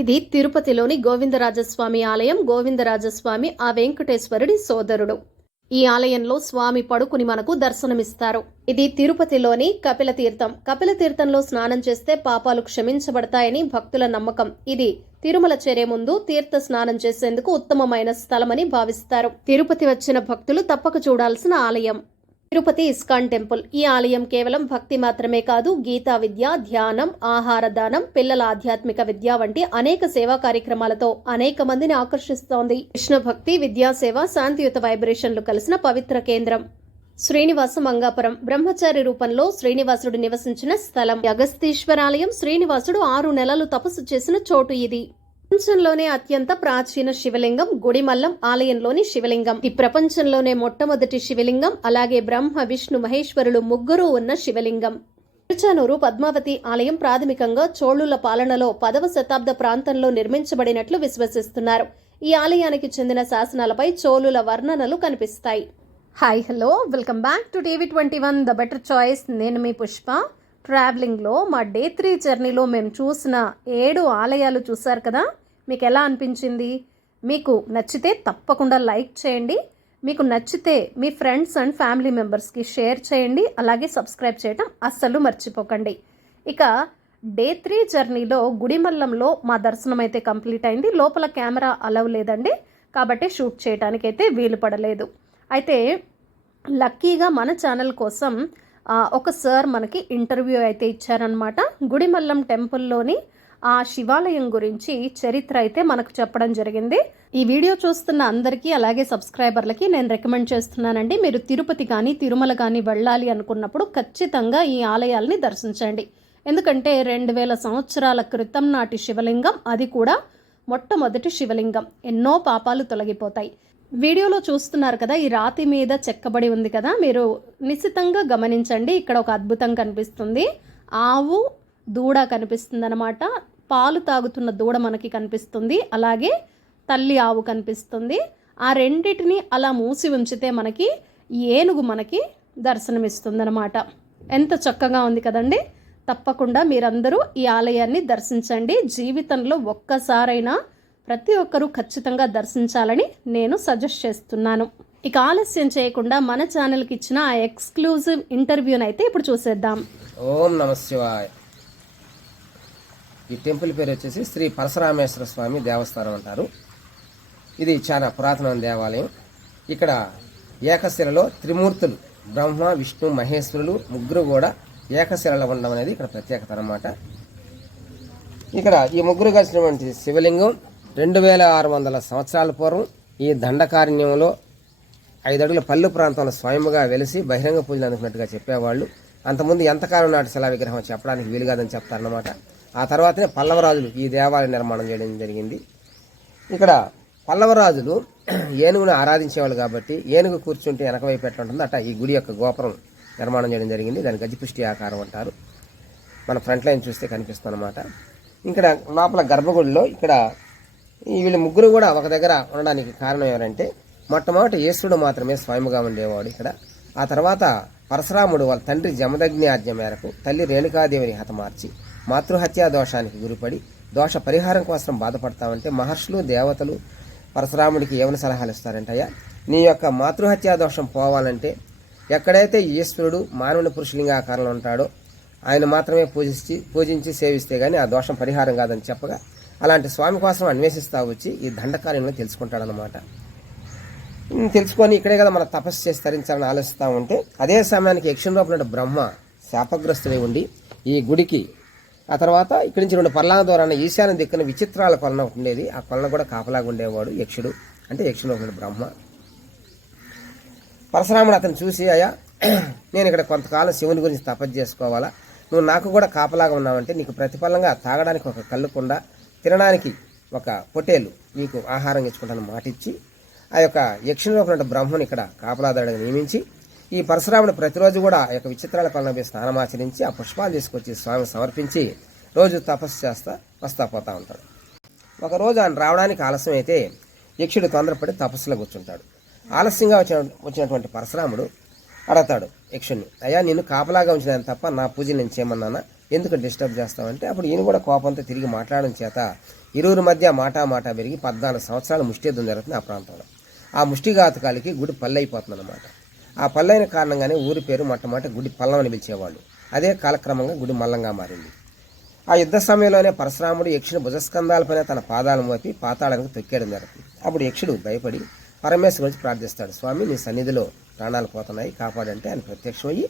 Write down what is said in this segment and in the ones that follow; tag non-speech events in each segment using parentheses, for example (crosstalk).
ఇది తిరుపతిలోని గోవిందరాజస్వామి ఆలయం గోవిందరాజస్వామి ఆ వెంకటేశ్వరుడి సోదరుడు. ఈ ఆలయంలో స్వామి పడుకుని మనకు దర్శనమిస్తారు. ఇది తిరుపతిలోని కపిల తీర్థం కపిల తీర్థంలో స్నానం చేస్తే పాపాలు క్షమించబడతాయని భక్తుల నమ్మకం. ఇది తిరుమల చేరే ముందు తీర్థ స్నానం చేసేందుకు ఉత్తమమైన స్థలమని భావిస్తారు. తిరుపతి వచ్చిన భక్తులు తప్పక చూడాల్సిన ఆలయం. Tirupati ISKCON temple. ఈ ఆలయం కేవలం భక్తి మాత్రమే కాదు గీతా విద్య ధ్యానం ఆహార దానం పిల్లల ఆధ్యాత్మిక విద్య వంటి అనేక సేవా కార్యక్రమాలతో అనేక మందిని ఆకర్షిస్తోంది. కృష్ణ భక్తి విద్యా సేవ శాంతియుత వైబ్రేషన్లు కలిసిన పవిత్ర కేంద్రం. శ్రీనివాస మంగాపురం. బ్రహ్మచారి రూపంలో శ్రీనివాసుడు నివసించిన స్థలం. అగస్తీశ్వరాలయం శ్రీనివాసుడు ఆరు నెలలు తపస్సు చేసిన చోటు ఇది. ప్రపంచంలోనే అత్యంత ప్రాచీన శివలింగం గుడిమల్లం ఆలయంలోని శివలింగం. ఈ ప్రపంచంలోనే మొట్టమొదటి శివలింగం అలాగే బ్రహ్మ విష్ణు మహేశ్వరులు ముగ్గురు ఉన్న శివలింగం. తిరుచానూరు పద్మావతి ఆలయం ప్రాథమికంగా చోళుల పాలనలో పదవ శతాబ్ద ప్రాంతంలో నిర్మించబడినట్లు విశ్వసిస్తున్నారు. ఈ ఆలయానికి చెందిన శాసనాలపై చోళుల వర్ణనలు కనిపిస్తాయి. Hi hello welcome back to TV twenty one the better choice నేను మీ పుష్ప. ట్రావెలింగ్లో మా డే త్రీ జర్నీలో మేము చూసిన ఏడు ఆలయాలు చూశారు కదా మీకు ఎలా అనిపించింది? మీకు నచ్చితే తప్పకుండా లైక్ చేయండి. మీకు నచ్చితే మీ ఫ్రెండ్స్ అండ్ ఫ్యామిలీ మెంబర్స్కి షేర్ చేయండి. అలాగే సబ్స్క్రైబ్ చేయటం అస్సలు మర్చిపోకండి. ఇక డే త్రీ జర్నీలో గుడిమల్లంలో మా దర్శనం అయితే కంప్లీట్ అయింది. లోపల కెమెరా అలవ్ లేదండి. కాబట్టి షూట్ చేయడానికైతే వీలు పడలేదు. అయితే లక్కీగా మన ఛానల్ కోసం ఒక సార్ మనకి ఇంటర్వ్యూ అయితే ఇచ్చారనమాట గుడిమల్లం టెంపుల్లోని ఆ శివాలయం గురించి చరిత్ర అయితే మనకు చెప్పడం జరిగింది. ఈ వీడియో చూస్తున్న అందరికీ అలాగే సబ్స్క్రైబర్లకి నేను రికమెండ్ చేస్తున్నానండి. మీరు తిరుపతి కానీ తిరుమల కానీ వెళ్ళాలి అనుకున్నప్పుడు ఖచ్చితంగా ఈ ఆలయాల్ని దర్శించండి. ఎందుకంటే రెండు వేల సంవత్సరాల క్రితం నాటి శివలింగం అది కూడా మొట్టమొదటి శివలింగం. ఎన్నో పాపాలు తొలగిపోతాయి. వీడియోలో చూస్తున్నారు కదా ఈ రాతి మీద చెక్కబడి ఉంది కదా మీరు నిశితంగా గమనించండి. ఇక్కడ ఒక అద్భుతం కనిపిస్తుంది. ఆవు దూడ కనిపిస్తుంది అనమాట పాలు తాగుతున్న దూడ మనకి కనిపిస్తుంది. అలాగే తల్లి ఆవు కనిపిస్తుంది. ఆ రెండిటిని అలా మూసి ఉంచితే మనకి ఏనుగు మనకి దర్శనమిస్తుంది అనమాట ఎంత చక్కగా ఉంది కదండి. తప్పకుండా మీరందరూ ఈ ఆలయాన్ని దర్శించండి. జీవితంలో ఒక్కసారైనా ప్రతి ఒక్కరూ ఖచ్చితంగా దర్శించాలని నేను సజెస్ట్ చేస్తున్నాను. ఇక ఆలస్యం చేయకుండా మన ఛానల్కి ఇచ్చిన ఆ ఎక్స్క్లూజివ్ ఇంటర్వ్యూని అయితే ఇప్పుడు చూసేద్దాం. ఓం నమశివాయ్ ఈ టెంపుల్ పేరు వచ్చేసి శ్రీ పరశురామేశ్వర స్వామి దేవస్థానం అంటారు. ఇది చాలా పురాతన దేవాలయం. ఇక్కడ ఏకశిలలో త్రిమూర్తులు బ్రహ్మ విష్ణు మహేశ్వరులు ముగ్గురు కూడా ఏకశిలలో ఉండడం అనేది ఇక్కడ ప్రత్యేకత అనమాట ఇక్కడ ఈ ముగ్గురు కలిసినటువంటి శివలింగం రెండు వేల ఆరు వందల సంవత్సరాల పూర్వం ఈ దండకారణ్యంలో ఐదడుగుల పల్లె ప్రాంతంలో స్వయంగా వెలిసి బహిరంగ పూజలు అందుకున్నట్టుగా చెప్పేవాళ్ళు. అంతకుముందు ఎంతకాలం నాటి శిలా విగ్రహం చెప్పడానికి వీలుగాదని చెప్తారన్నమాట. ఆ తర్వాతనే పల్లవరాజులు ఈ దేవాలయ నిర్మాణం చేయడం జరిగింది. ఇక్కడ పల్లవరాజులు (clears throat) ఏనుగును ఆరాధించేవాళ్ళు కాబట్టి ఏనుగు కూర్చుంటే వెనకవైపు ఎట్లా ఉంటుందో అట్ట ఈ గుడి యొక్క గోపురం నిర్మాణం చేయడం జరిగింది. దాని గజిపుష్టి ఆకారం అంటారు. మన ఫ్రంట్ లైన్ చూస్తే కనిపిస్తుంది అనమాట ఇక్కడ లోపల గర్భగుడిలో ఇక్కడ వీళ్ళు ముగ్గురు కూడా ఒక దగ్గర ఉండడానికి కారణం ఎవరంటే మొట్టమొదటి యేసుడు మాత్రమే స్వయముగా ఉండేవాడు ఇక్కడ. ఆ తర్వాత పరశురాముడు వాళ్ళ తండ్రి జమదగ్ని ఆజ్ఞ మేరకు తల్లి రేణుకాదేవిని హతమార్చి మాతృహత్యా దోషానికి గురిపడి దోష పరిహారం కోసం బాధపడతామంటే మహర్షులు దేవతలు పరశురాముడికి ఏమైనా సలహాలు ఇస్తారంటయ్యా? నీ యొక్క మాతృహత్యా దోషం పోవాలంటే ఎక్కడైతే ఈశ్వరుడు మానవుని పురుషలింగాకారంలో ఉంటాడో ఆయన మాత్రమే పూజించి పూజించి సేవిస్తే కానీ ఆ దోషం పరిహారం కాదని చెప్పగా అలాంటి స్వామి కోసం అన్వేషిస్తా వచ్చి ఈ దండకార్యంలో తెలుసుకుంటాడనమాట తెలుసుకొని ఇక్కడే కదా మన తపస్సు చేసి తరించాలని ఆలోచిస్తూ ఉంటే అదే సమయానికి యక్షుని రూపంలో బ్రహ్మ శాపగ్రస్తుడై ఉండి ఈ గుడికి ఆ తర్వాత ఇక్కడి నుంచి రెండు పర్లాల ద్వారా ఈశాన్య దిక్కున విచిత్రాల కొలన ఉండేది. ఆ కొలన కూడా కాపలాగా ఉండేవాడు యక్షుడు అంటే యక్షుని బ్రహ్మ. పరశురాముడు అతను చూసి అయ్యా నేను ఇక్కడ కొంతకాలం శివుని గురించి తపస్సు చేసుకోవాలా? నువ్వు నాకు కూడా కాపలాగా ఉన్నావంటే నీకు ప్రతిఫలంగా తాగడానికి ఒక కళ్ళు కుండ తినడానికి ఒక పొటేలు మీకు ఆహారం ఇచ్చుకుంటాను మాటిచ్చి ఆ యొక్క యక్షుని రూపంలో బ్రహ్మను ఇక్కడ కాపలాదారుడిని నియమించి ఈ పరశురాముడు ప్రతిరోజు కూడా ఆ యొక్క విచిత్రాల స్నానం ఆచరించి ఆ పుష్పాలు తీసుకొచ్చి స్వామి సమర్పించి రోజు తపస్సు చేస్తా వస్తా పోతా ఉంటాడు. ఒకరోజు ఆయన రావడానికి ఆలస్యం అయితే యక్షుడు తొందరపడి తపస్సులో కూర్చుంటాడు. ఆలస్యంగా వచ్చిన వచ్చినటువంటి పరశురాముడు అడతాడు యక్షుణ్ణి అయ్యా నిన్ను కాపలాగా ఉంచినాను తప్ప నా పూజ నేను చేయమన్నానా? ఎందుకు డిస్టర్బ్ చేస్తామంటే అప్పుడు ఈయన కూడా కోపంతో తిరిగి మాట్లాడడం చేత ఇరువురి మధ్య మాటా మాటా పెరిగి పద్నాలుగు సంవత్సరాలు ముష్టియుద్ధం జరుగుతుంది ఆ ప్రాంతంలో. ఆ ముష్టిఘాతకాలకి గుడి పల్లె అనమాట ఆ పల్లైన కారణంగానే ఊరి పేరు మొట్టమొదటి గుడి పల్లం అని పిలిచేవాళ్ళు. అదే కాలక్రమంగా గుడి మల్లంగా మారింది. ఆ యుద్ధ సమయంలోనే పరశురాముడు యక్షుని భుజస్కంధాలపైన తన పాదాలు మోపి పాతాళానికి తొక్కేయడం జరుగుతుంది. అప్పుడు యక్షుడు భయపడి పరమేశ్వరు గురించి ప్రార్థిస్తాడు. స్వామి నీ సన్నిధిలో ప్రాణాలు పోతున్నాయి కాపాడంటే ఆయన ప్రత్యక్షమయ్యి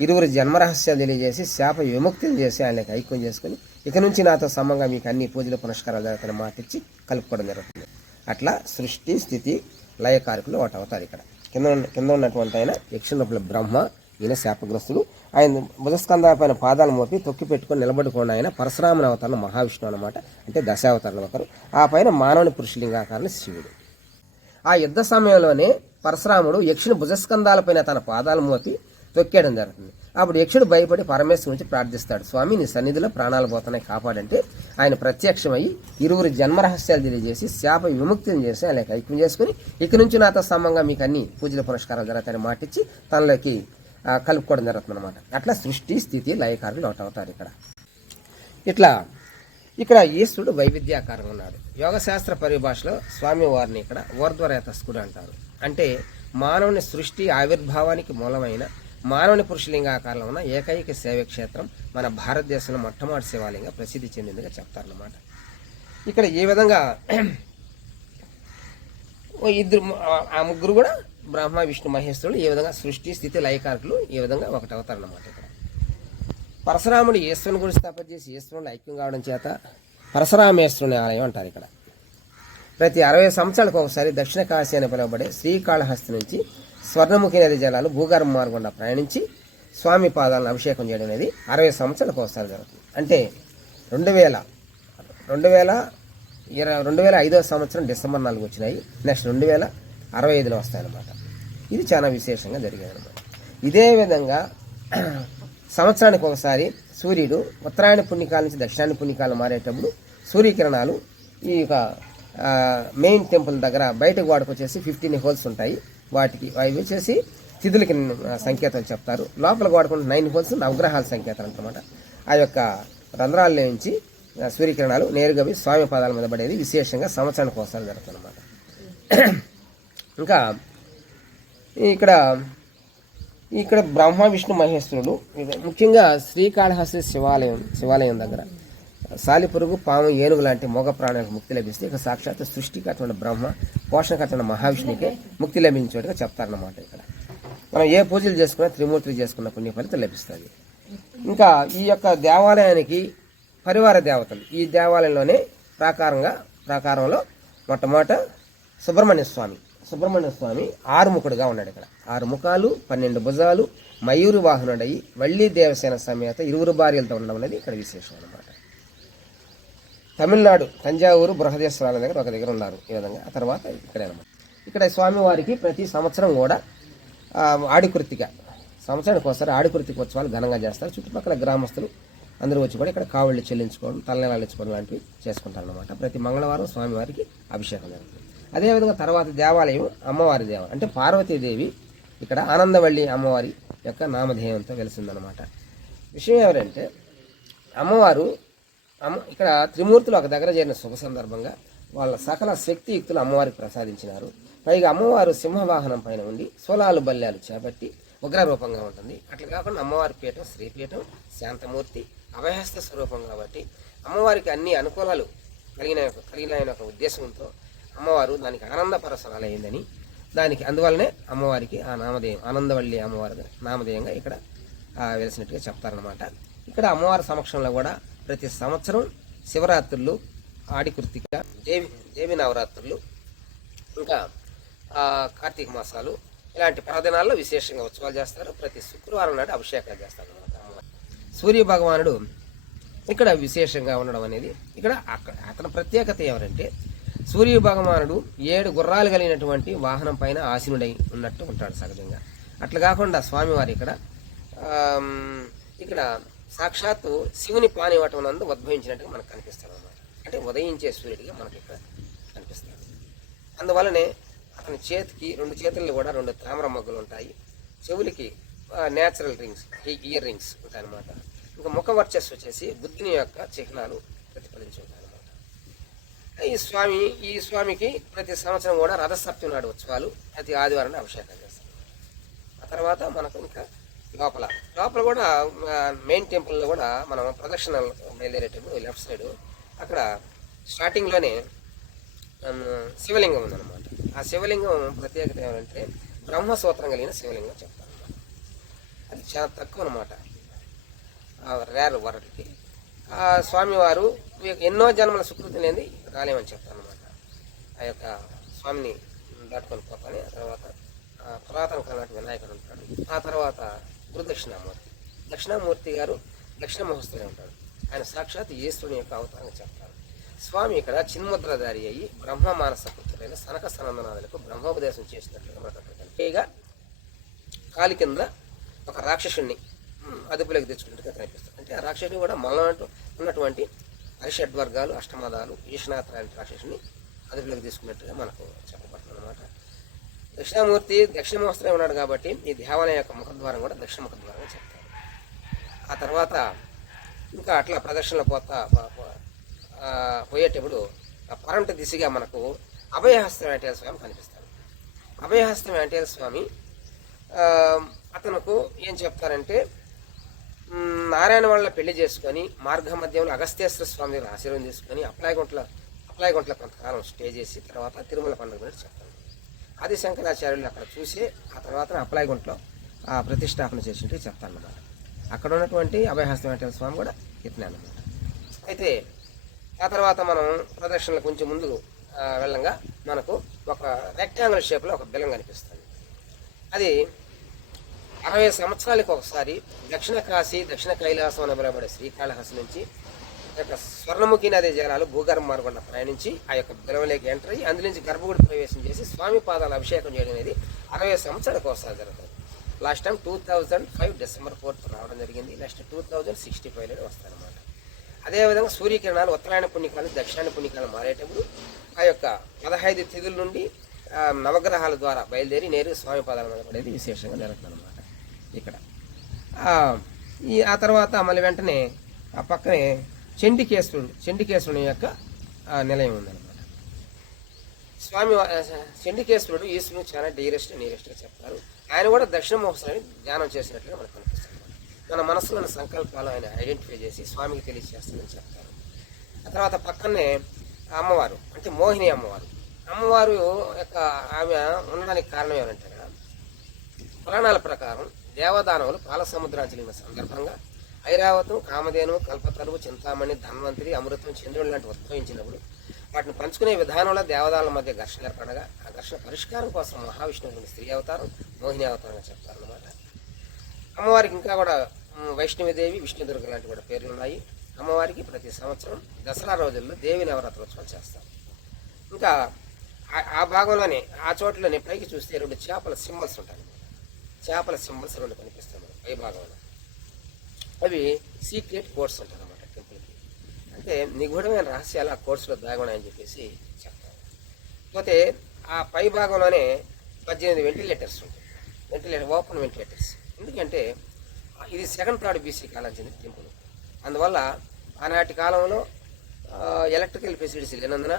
ఇరువురు జన్మరహస్యాలు తెలియజేసి శాప విముక్తిని చేసి ఆయన ఐక్యం చేసుకుని ఇక నుంచి నాతో సమంగా మీకు అన్ని పూజలు పునస్కారాలు జరుగుతున్న మాటిచ్చి కలుపుకోవడం జరుగుతుంది. అట్లా సృష్టి స్థితి లయకారకులు ఒకటి అవుతారు ఇక్కడ. కింద ఉన్న- కింద ఉన్నటువంటి ఆయన యక్షుల బ్రహ్మ ఈయన శాపగ్రస్తుడు ఆయన భుజస్కంధాల పైన పాదాలు మోపి తొక్కి పెట్టుకొని నిలబడుకున్న ఆయన పరశురాముని అవతారం మహావిష్ణువు అనమాట అంటే దశావతారంలో ఒకరు. ఆ పైన మానవుని పురుషలింగాకారణ శివుడు. ఆ యుద్ధ సమయంలోనే పరశురాముడు యక్షుని భుజస్కంధాలపైన తన పాదాలు మోపి తొక్కేయడం జరుగుతుంది. అప్పుడు యక్షుడు భయపడి పరమేశ్వరు నుంచి ప్రార్థిస్తాడు. స్వామి నీ సన్నిధిలో ప్రాణాలు పోతున్నాయి కాపాడంటే ఆయన ప్రత్యక్షమై ఇరువురు జన్మరహస్యాలు తెలియజేసి శాప విముక్తిని చేసి ఆయన ఐక్యం చేసుకుని ఇక నుంచి నాతో సమంగా మీకు అన్ని పూజల పురస్కారాలు జరుగుతాయని మాటిచ్చి తనలోకి కలుపుకోవడం జరుగుతుంది అనమాట అట్లా సృష్టి స్థితి లయకారులు ఒకటి అవుతారు ఇక్కడ. ఇట్లా ఇక్కడ ఈశ్వరుడు వైవిధ్యాకారంగా ఉన్నాడు. యోగశాస్త్ర పరిభాషలో స్వామివారిని ఇక్కడ ఊర్ధ్వరేతస్కుడు అంటారు. అంటే మానవుని సృష్టి ఆవిర్భావానికి మూలమైన మానవుని పురుషలింగాకారంలో ఉన్న ఏకైక సేవ క్షేత్రం మన భారతదేశంలో మొట్టమొదటి శివాలింగ ప్రసిద్ధి చెందిందిగా చెప్తారన్నమాట. ఇక్కడ ఈ విధంగా ఓ ఇద్దరు ఆ- ముగ్గురు కూడా బ్రహ్మ విష్ణు మహేశ్వరులు ఈ విధంగా సృష్టి స్థితి లయకారకులు ఈ విధంగా ఒకటి అవుతారన్నమాట ఇక్కడ. పరశురాముడు ఈశ్వరుని గురించి తపస్సు చేసి ఈశ్వరుని ఐక్యం కావడం చేత పరశురామేశ్వరుని ఆలయం అంటారు ఇక్కడ. ప్రతి అరవై సంవత్సరాలకు ఒకసారి దక్షిణ కాశీ అని పిలువబడే శ్రీకాళహస్తి నుంచి స్వర్ణముఖి నది జలాలు భూగర్భ మార్గంగా ప్రయాణించి స్వామి పాదాలను అభిషేకం చేయడం అనేది అరవై సంవత్సరాలకు ఒకసారి జరుగుతుంది. అంటే రెండు వేల రెండు వేల ఇరవై రెండు వేల ఐదో సంవత్సరం డిసెంబర్ నాలుగు వచ్చినాయి. నెక్స్ట్ రెండు వేల అరవై ఐదులో వస్తాయన్నమాట ఇది చాలా విశేషంగా జరిగేదన్నమాట ఇదే విధంగా (clears throat) సంవత్సరానికి ఒకసారి సూర్యుడు ఉత్తరాయణ పుణ్యకాల నుంచి దక్షిణాయన పుణ్యకాలం మారేటప్పుడు సూర్యకిరణాలు ఈ యొక్క మెయిన్ టెంపుల్ దగ్గర బయటకు వాడుకు వచ్చేసి ఫిఫ్టీన్ హోల్స్ ఉంటాయి. వాటికి అవి వచ్చేసి తిథులకి సంకేతాలు చెప్తారు. లోపల వాడుకున్న నైన్ హోల్స్ నవగ్రహాల సంకేతాలు అనమాట ఆ యొక్క రంధ్రాల నుంచి సూర్యకిరణాలు నేరుగా పోయి స్వామి పాదాల మీద పడేది. విశేషంగా సంవత్సరానికి ఒకసారి జరుగుతుందన్నమాట. (clears throat) ఇంకా ఇక్కడ ఇక్కడ బ్రహ్మ విష్ణు మహేశ్వరుడు ముఖ్యంగా శ్రీకాళహస్తి శివాలయం శివాలయం దగ్గర సాలిపురుగు పాము ఏనుగు లాంటి మోగ ప్రాణాలకు ముక్తి లభిస్తే ఇక సాక్షాత్ సృష్టికర్తమైన బ్రహ్మ పోషణకర్తమైన మహావిష్ణుకే ముక్తి లభించేట్టుగా చెప్తారన్నమాట ఇక్కడ. మనం ఏ పూజలు చేసుకున్నా త్రిమూర్తులు చేసుకున్న పుణ్య ఫలితం లభిస్తుంది. ఇంకా ఈ యొక్క దేవాలయానికి పరివార దేవతలు. ఈ దేవాలయంలోనే ప్రాకారంగా ప్రాకారంలో మొట్టమొదట సుబ్రహ్మణ్య స్వామి సుబ్రహ్మణ్య స్వామి ఆరుముఖుడుగా ఉన్నాడు ఇక్కడ. ఆరు ముఖాలు పన్నెండు భుజాలు మయూరు వాహనుడయి వల్లి దేవసేన సమేత ఇరువురు భార్యలతో ఉండడం అనేది ఇక్కడ విశేషం అన్నమాట. తమిళనాడు తంజావూరు బృహదేశ్వరాల దగ్గర ఒక దగ్గర ఉన్నారు. ఈ విధంగా. ఆ తర్వాత ఇక్కడే అనమాట ఇక్కడ స్వామివారికి ప్రతి సంవత్సరం కూడా ఆడికృతిక సంవత్సరానికి ఒకసారి ఆడికృతిక ఉత్సవాలు ఘనంగా చేస్తారు. చుట్టుపక్కల గ్రామస్తులు అందరూ వచ్చి కూడా ఇక్కడ కావళ్ళు చెల్లించుకోవడం తలనీలాలు లాంటివి చేసుకుంటారు అనమాట ప్రతి మంగళవారం స్వామివారికి అభిషేకం జరుగుతుంది. అదేవిధంగా తర్వాత దేవాలయం అమ్మవారి దేవ అంటే పార్వతీదేవి ఇక్కడ ఆనందవల్లి అమ్మవారి యొక్క నామధేయంతో వెలిసిందనమాట విషయం ఎవరంటే అమ్మవారు అమ్మ ఇక్కడ త్రిమూర్తులు ఒక దగ్గర చేరిన శుభ సందర్భంగా వాళ్ళ సకల శక్తియుక్తులు అమ్మవారికి ప్రసాదించినారు. పైగా అమ్మవారు సింహవాహనం పైన ఉండి సోలాలు బల్యాలు చేపట్టి ఉగ్ర రూపంగా ఉంటుంది. అట్లా కాకుండా అమ్మవారి పీఠం శ్రీపీఠం శాంతమూర్తి అభయహస్త స్వరూపం కాబట్టి అమ్మవారికి అన్ని అనుకూలాలు కలిగిన కలిగిన ఒక ఉద్దేశంతో అమ్మవారు దానికి ఆనందపరసరాలైందని దానికి అందువల్లనే అమ్మవారికి ఆ నామధేయం ఆనందవల్లి అమ్మవారి నామధేయంగా ఇక్కడ వెలిసినట్టుగా చెప్తారనమాట ఇక్కడ అమ్మవారి సమక్షంలో కూడా ప్రతి సంవత్సరం శివరాత్రులు ఆడికృతిక దేవి దేవి నవరాత్రులు ఇంకా కార్తీక మాసాలు ఇలాంటి పర్వదినాల్లో విశేషంగా ఉత్సవాలు చేస్తారు. ప్రతి శుక్రవారం నాడు అభిషేకాలు చేస్తారు సూర్య భగవానుడు ఇక్కడ విశేషంగా ఉండడం అనేది ఇక్కడ అక్కడ అతని ప్రత్యేకత ఎవరంటే సూర్య భగవానుడు ఏడు గుర్రాలు కలిగినటువంటి వాహనం పైన ఆసీనుడై ఉన్నట్టు ఉంటాడు సహజంగా. అట్లా కాకుండా స్వామివారి ఇక్కడ ఇక్కడ సాక్షాత్తు శివుని పానివటం నందు ఉద్భవించినట్టుగా మనకు కనిపిస్తాడు అన్నమాట. అంటే ఉదయించే సూర్యుడిగా మనకి ఇక్కడ కనిపిస్తాడు అందువలనే అతని చేతికి రెండు చేతుల్లో కూడా రెండు తామర మగ్గులు ఉంటాయి. చెవులకి నేచురల్ రింగ్స్ ఇయర్ రింగ్స్ ఉంటాయన్నమాట. ఇంకా ముఖ వర్చస్సు వచ్చేసి బుద్ధుని యొక్క చిహ్నాలు ప్రతిఫలించి ఉంటాయి ఈ స్వామి ఈ స్వామికి ప్రతి సంవత్సరం కూడా రథసప్తమి నాడు ఉత్సవాలు ప్రతి ఆదివారం అభిషేకం చేస్తారు. ఆ తర్వాత మనకు ఇంకా లోపల. లోపల కూడా మెయిన్ టెంపుల్లో కూడా మనం ప్రదక్షిణ బయలుదేరేటప్పుడు లెఫ్ట్ సైడ్ అక్కడ స్టార్టింగ్లోనే శివలింగం ఉందన్నమాట. ఆ శివలింగం ప్రత్యేకత ఏమంటే బ్రహ్మసూత్రం కలిగిన శివలింగం చెప్తారు అది చాలా తక్కువ అనమాట రేర్ వరటికి ఆ స్వామివారు ఎన్నో జన్మల సుకృతి లేని రాలేమని చెప్తారు అనమాట ఆ యొక్క స్వామిని దాటుకొని పోతాను ఆ తర్వాత ఆ పురాతన కర్ణాటక వినాయకుడు ఉంటాడు. ఆ తర్వాత గురుదక్షిణామూర్తి దక్షిణామూర్తి. గారు దక్షిణ మహోత్సవం ఉంటారు ఆయన సాక్షాత్ ఈశ్వరుని యొక్క అవతారంగా చెప్తారు. స్వామి ఇక్కడ చిన్ముద్రధారి అయ్యి బ్రహ్మ మానస పుత్రులైన సనక సనందనాథులకు బ్రహ్మోపదేశం చేసినట్లుగా మనకు అక్కడ పైగా కాలి కింద ఒక రాక్షసుణ్ణి అదుపులోకి తెచ్చుకున్నట్టుగా కనిపిస్తుంది. అంటే ఆ రాక్షసుని కూడా మనలో ఉన్నటువంటి అరిషడ్ వర్గాలు అష్టమదాలు ఈశ్వనాథ్ రాక్షసుని అదుపులోకి తీసుకున్నట్టుగా మనకు చెప్పారు దక్షిణామూర్తి దక్షిణమోస్త్రం ఉన్నాడు కాబట్టి ఈ దేవాలయం యొక్క ముఖద్వారం కూడా దక్షిణ ముఖద్వారంగా చెప్తారు. ఆ తర్వాత ఇంకా అట్లా ప్రదర్శనలు పోతా పోయేటప్పుడు ఆ పరంట దిశగా మనకు అభయహస్తం వెంకటేశ్వర స్వామి కనిపిస్తాడు. అభయహస్తం వెంకటేశ్వర స్వామి అతనుకు ఏం చెప్తారంటే నారాయణ వాళ్ళ పెళ్ళి చేసుకొని మార్గ మధ్యంలో అగస్త్యేశ్వర స్వామి దగ్గర ఆశీర్వాదం తీసుకొని అప్లాయగుంట్ల అప్లాయగుంట్ల కొంతకాలం స్టే చేసి తర్వాత తిరుమల పండుగ గురించి చెప్తాను ఆది శంకరాచార్యులు అక్కడ చూసి ఆ తర్వాత అప్లాయగుంట్లో ఆ ప్రతిష్టాపన చేసినట్టు చెప్తాను అన్నమాట అక్కడ ఉన్నటువంటి అభయహస్తం వెంకటేశ్వర స్వామి కూడా ఇతనే అనమాట అయితే ఆ తర్వాత మనం ప్రదర్శనలు కొంచెం ముందు వెళ్ళంగా మనకు ఒక రెక్టాంగులర్ షేప్లో ఒక బిలం కనిపిస్తుంది. అది అరవై సంవత్సరాలకు ఒకసారి దక్షిణ కాశీ దక్షిణ కైలాసం అని పిలువబడే శ్రీకాళహస్తి నుంచి యొక్క స్వర్ణముఖి నది జలాలు భూగర్భ మార్గంలో ప్రయాణించి ఆ యొక్క బిలంలోకి ఎంటర్ అయ్యి అందులో నుంచి గర్భగుడి ప్రవేశం చేసి స్వామి పాదాలు అభిషేకం చేయడం అనేది అరవై సంవత్సరాలకు ఒకసారి జరుగుతుంది. Last time two thousand five December fourth రావడం జరిగింది. నెక్స్ట్ టూ థౌజండ్ సిక్స్టీ ఫైవ్లో వస్తారనమాట అదేవిధంగా సూర్యకిరణాలు ఉత్తరాయణ పుణ్యకాలం దక్షిణాయన పుణ్యకాలం మారేటప్పుడు ఆ యొక్క పదహైదు తిథుల నుండి నవగ్రహాల ద్వారా బయలుదేరి నేరుగా స్వామి పాదాల మీద పడేది విశేషంగా జరుగుతుంది అనమాట ఇక్కడ ఈ ఆ తర్వాత మళ్ళీ వెంటనే ఆ పక్కనే చండికేశ్వరుడు చండికేశ్వరుని యొక్క నిలయం ఉందన్నమాట. స్వామి వా- చండికేశ్వరుడు ఈశ్వరుడు చాలా డీరెస్ట్ నీరెస్ట్గా చెప్తారు ఆయన కూడా దక్షిణ మహోత్సవాన్ని ధ్యానం చేసినట్లుగా మనకు కనిపిస్తుంది. మన మనసులోని సంకల్పాలు ఆయన ఐడెంటిఫై చేసి స్వామికి తెలియజేస్తానని చెప్తారు. ఆ తర్వాత పక్కనే అమ్మవారు అంటే మోహిని అమ్మవారు. అమ్మవారు యొక్క ఆమె ఉండడానికి కారణం ఏమంటారా పురాణాల ప్రకారం దేవదానవులు పాల సముద్రాన్ని సందర్భంగా ఐరావతం కామధేను కల్పతరువు చింతామణి ధన్వంతరి అమృతం చంద్రుడు లాంటి ఉద్భవించినప్పుడు వాటిని పంచుకునే విధానంలో దేవదాల మధ్య ఘర్షణ ఏర్పడగా ఆ ఘర్షణ పరిష్కారం కోసం మహావిష్ణువుని స్త్రీ అవతారం మోహిని అవతారం చెప్తారన్నమాట. అమ్మవారికి ఇంకా కూడా మ్, వైష్ణవిదేవి విష్ణుదుర్గ లాంటి కూడా పేర్లు ఉన్నాయి. అమ్మవారికి ప్రతి సంవత్సరం దసరా రోజుల్లో దేవి నవరాత్రోత్సవాలు చేస్తారు. ఇంకా ఆ- ఆ భాగంలోనే ఆ చోట్లోనే పైకి చూస్తే రెండు చేపల సింబల్స్ ఉంటాయి. చేపల సింబల్స్ రెండు కనిపిస్తాయి పై భాగంలో. అవి సీక్రెట్ కోర్స్ అంటారు అనమాట టెంపుల్కి అంటే నిగూఢమైన రహస్యాలు ఆ కోర్సులో దాగున్నాయని చెప్పేసి చెప్తారు. పోతే ఆ పై భాగంలోనే పద్దెనిమిది వెంటిలేటర్స్ ఉంటాయి. వెంటిలేటర్ ఓపెన్ వెంటిలేటర్స్ ఎందుకంటే ఇది సెకండ్ థర్డ్ బీసీ కాలం చెందిన టెంపుల్ అందువల్ల ఆనాటి కాలంలో ఎలక్ట్రికల్ ఫెసిలిటీస్ లేనందున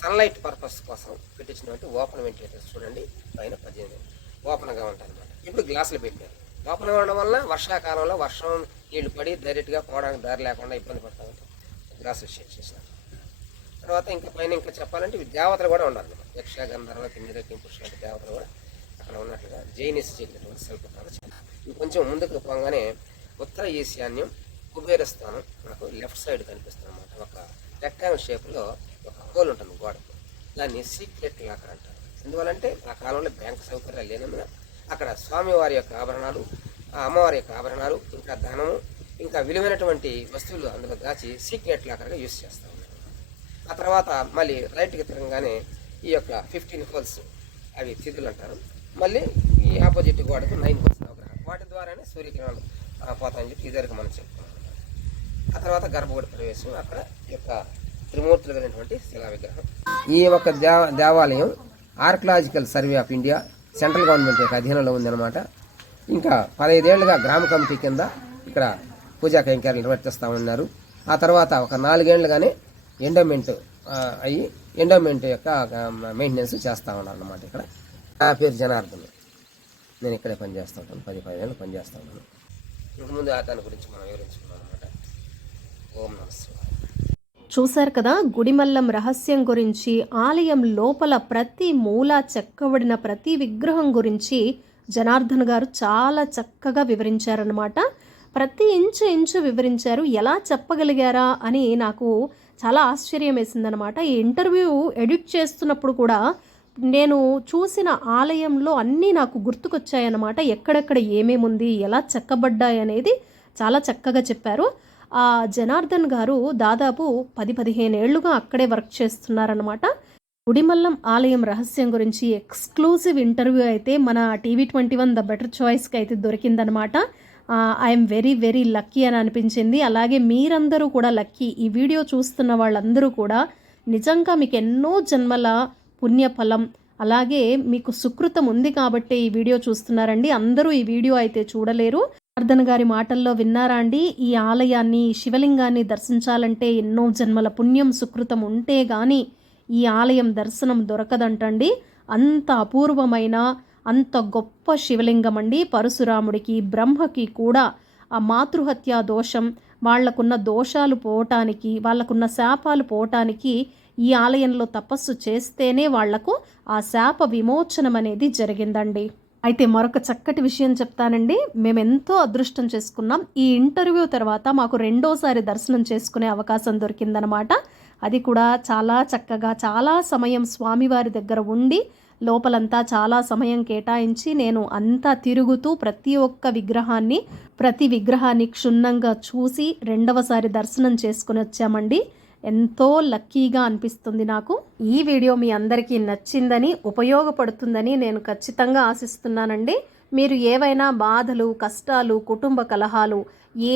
సన్లైట్ పర్పస్ కోసం పెట్టించినటువంటి ఓపెన్ వెంటిలేటర్స్ చూడండి. పైన పద్దెనిమిది. ఓపెన్గా ఉంటాయి అనమాట ఇప్పుడు గ్లాసులు పెట్టారు. లోపల ఉండడం వల్ల వర్షాకాలంలో వర్షం నీళ్ళు పడి డైరెక్ట్గా పోవడానికి దారి లేకుండా ఇబ్బంది పడతా ఉంటాం గ్రాస్ షేర్ చేసినారు తర్వాత ఇంకా పైన ఇంకా చెప్పాలంటే దేవతలు కూడా ఉన్నారు యక్ష గంధర్వ కింజర కింపుష దేవతలు కూడా అక్కడ ఉన్నట్లుగా జైనిస్ చెప్పినటువంటి శిల్పకాలు చెప్పారు. కొంచెం ముందుకు పోగానే ఉత్తర ఈశాన్యం కుబేర స్థానం మనకు లెఫ్ట్ సైడ్ కనిపిస్తుంది అనమాట ఒక రెక్టాంగిల్ షేప్లో ఒక హోల్ ఉంటుంది గోడకు. దాన్ని సీక్రెట్ లాకర్ అంటారు. ఎందువల్లంటే ఆ కాలంలో బ్యాంక్ సౌకర్యాలు లేనందున అక్కడ స్వామివారి యొక్క ఆభరణాలు ఆ అమ్మవారి యొక్క ఆభరణాలు ఇంకా ధనము ఇంకా విలువైనటువంటి వస్తువులు అందులో దాచి సీక్రెట్ లాకర్గా యూస్ చేస్తూ ఉన్నారు. ఆ తర్వాత మళ్ళీ రైట్కి తిరగగానే ఈ యొక్క ఫిఫ్టీన్ హోల్స్ అవి తిథులు అంటారు. మళ్ళీ ఈ ఆపోజిట్ గోడకు నైన్ హోల్స్ నవగ్రహాలు వాటి ద్వారానే సూర్యకిరణాలు పోతాయని చెప్పి ఇద్దరికి మనం చెప్పుకున్నాం ఆ తర్వాత గర్భగుడి ప్రవేశం అక్కడ ఈ యొక్క త్రిమూర్తులు కలిగినటువంటి శిలా విగ్రహం ఈ యొక్క దేవ దేవాలయం archaeological survey of India central government యొక్క అధీనంలో ఉందన్నమాట. ఇంకా పదహైదేళ్ళుగా గ్రామ కమిటీ కింద ఇక్కడ పూజా కైంకర్యాలు నిర్వర్తిస్తూ ఉన్నారు. ఆ తర్వాత ఒక నాలుగేళ్ళుగానే ఎండోమెంట్ అయ్యి ఎండోమెంట్ యొక్క మెయింటెనెన్స్ చేస్తూ ఉన్నారు అన్నమాట ఇక్కడ. నా పేరు జనార్దన్. నేను ఇక్కడే పనిచేస్తూ ఉంటాను. పది పదిహేళ్ళు పనిచేస్తూ ఉన్నాను. ఇంతకుముందు ఆ దాని గురించి మనం వివరించుకున్నాం అనమాట ఓం నమస్కారం చూశారు కదా గుడిమల్లం రహస్యం గురించి ఆలయం లోపల ప్రతి మూల చెక్కబడిన ప్రతి విగ్రహం గురించి జనార్దన్ గారు చాలా చక్కగా వివరించారనమాట ప్రతి ఇంచు ఇంచు వివరించారు ఎలా చెప్పగలిగారా అని నాకు చాలా ఆశ్చర్యం వేసిందనమాట ఈ ఇంటర్వ్యూ ఎడిట్ చేస్తున్నప్పుడు కూడా నేను చూసిన ఆలయంలో అన్నీ నాకు గుర్తుకొచ్చాయన్నమాట. ఎక్కడెక్కడ ఏమేముంది ఎలా చెక్కబడ్డాయి అనేది చాలా చక్కగా చెప్పారు. ఆ జనార్దన్ గారు దాదాపు పది పదిహేను ఏళ్ళుగా అక్కడే వర్క్ చేస్తున్నారనమాట గుడిమల్లం ఆలయం రహస్యం గురించి ఎక్స్క్లూజివ్ ఇంటర్వ్యూ అయితే మన TV twenty one the better చాయిస్కి అయితే దొరికిందనమాట ఐఎమ్ వెరీ వెరీ లక్కీ అని అనిపించింది. అలాగే మీరందరూ కూడా లక్కీ. ఈ వీడియో చూస్తున్న వాళ్ళందరూ కూడా నిజంగా మీకు ఎన్నో జన్మల పుణ్యఫలం అలాగే మీకు సుకృతం ఉంది కాబట్టి ఈ వీడియో చూస్తున్నారండి. అందరూ ఈ వీడియో అయితే చూడలేరు. జనార్దన్ గారి మాటల్లో విన్నారా అండి? ఈ ఆలయాన్ని శివలింగాన్ని దర్శించాలంటే ఎన్నో జన్మల పుణ్యం సుకృతం ఉంటే గాని ఈ ఆలయం దర్శనం దొరకదంటండి. అంత అపూర్వమైన అంత గొప్ప శివలింగం అండి పరశురాముడికి బ్రహ్మకి కూడా ఆ మాతృహత్యా దోషం వాళ్ళకున్న దోషాలు పోవటానికి వాళ్ళకున్న శాపాలు పోవటానికి ఈ ఆలయంలో తపస్సు చేస్తేనే వాళ్ళకు ఆ శాప విమోచనం అనేది జరిగిందండి. అయితే మరొక చక్కటి విషయం చెప్తానండి. మేము ఎంతో అదృష్టం చేసుకున్నాం. ఈ ఇంటర్వ్యూ తర్వాత మాకు రెండోసారి దర్శనం చేసుకునే అవకాశం దొరికిందనమాట. అది కూడా చాలా చక్కగా చాలా సమయం స్వామివారి దగ్గర ఉండి లోపలంతా చాలా సమయం కేటాయించి నేను అంతా తిరుగుతూ ప్రతి ఒక్క విగ్రహాన్ని ప్రతి విగ్రహాన్ని క్షుణ్ణంగా చూసి రెండవసారి దర్శనం చేసుకుని వచ్చామండి. ఎంతో లక్కీగా అనిపిస్తుంది నాకు. ఈ వీడియో మీ అందరికీ నచ్చిందని ఉపయోగపడుతుందని నేను ఖచ్చితంగా ఆశిస్తున్నానండి. మీరు ఏవైనా బాధలు కష్టాలు కుటుంబ కలహాలు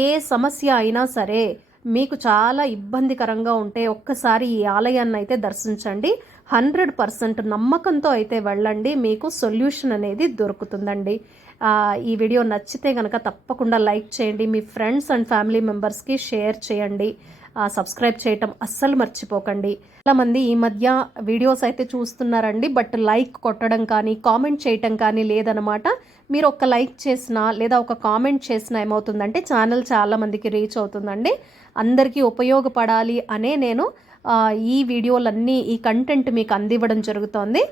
ఏ సమస్య అయినా సరే మీకు చాలా ఇబ్బందికరంగా ఉంటే ఒక్కసారి ఈ ఆలయాన్ని అయితే దర్శించండి. హండ్రెడ్ పర్సెంట్ నమ్మకంతో అయితే వెళ్ళండి. మీకు సొల్యూషన్ అనేది దొరుకుతుందండి. ఈ వీడియో నచ్చితే కనుక తప్పకుండా లైక్ చేయండి. మీ ఫ్రెండ్స్ అండ్ ఫ్యామిలీ మెంబర్స్కి షేర్ చేయండి. సబ్స్క్రైబ్ చేయటం అస్సలు మర్చిపోకండి. చాలామంది ఈ మధ్య వీడియోస్ అయితే చూస్తున్నారండి బట్ లైక్ కొట్టడం కానీ కామెంట్ చేయటం కానీ లేదనమాట మీరు ఒక లైక్ చేసినా లేదా ఒక కామెంట్ చేసినా ఏమవుతుందంటే ఛానల్ చాలా మందికి రీచ్ అవుతుందండి. అందరికీ ఉపయోగపడాలి అనే నేను ఈ వీడియోలన్నీ ఈ కంటెంట్ మీకు అందివ్వడం జరుగుతోంది.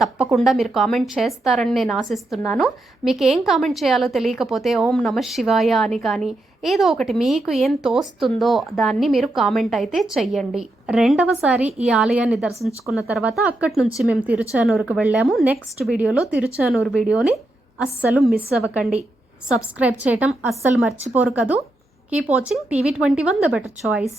తప్పకుండా మీరు కామెంట్ చేస్తారని నేను ఆశిస్తున్నాను. మీకు ఏం కామెంట్ చేయాలో తెలియకపోతే ఓం నమ శివాయ అని కానీ ఏదో ఒకటి మీకు ఏం తోస్తుందో దాన్ని మీరు కామెంట్ అయితే చెయ్యండి. రెండవసారి ఈ ఆలయాన్ని దర్శించుకున్న తర్వాత అక్కడి నుంచి మేము తిరుచానూరుకు వెళ్ళాము. నెక్స్ట్ వీడియోలో తిరుచానూరు వీడియోని అస్సలు మిస్ అవ్వకండి. సబ్స్క్రైబ్ చేయటం అస్సలు మర్చిపోరు కదూ. Keep watching TV twenty one the better choice.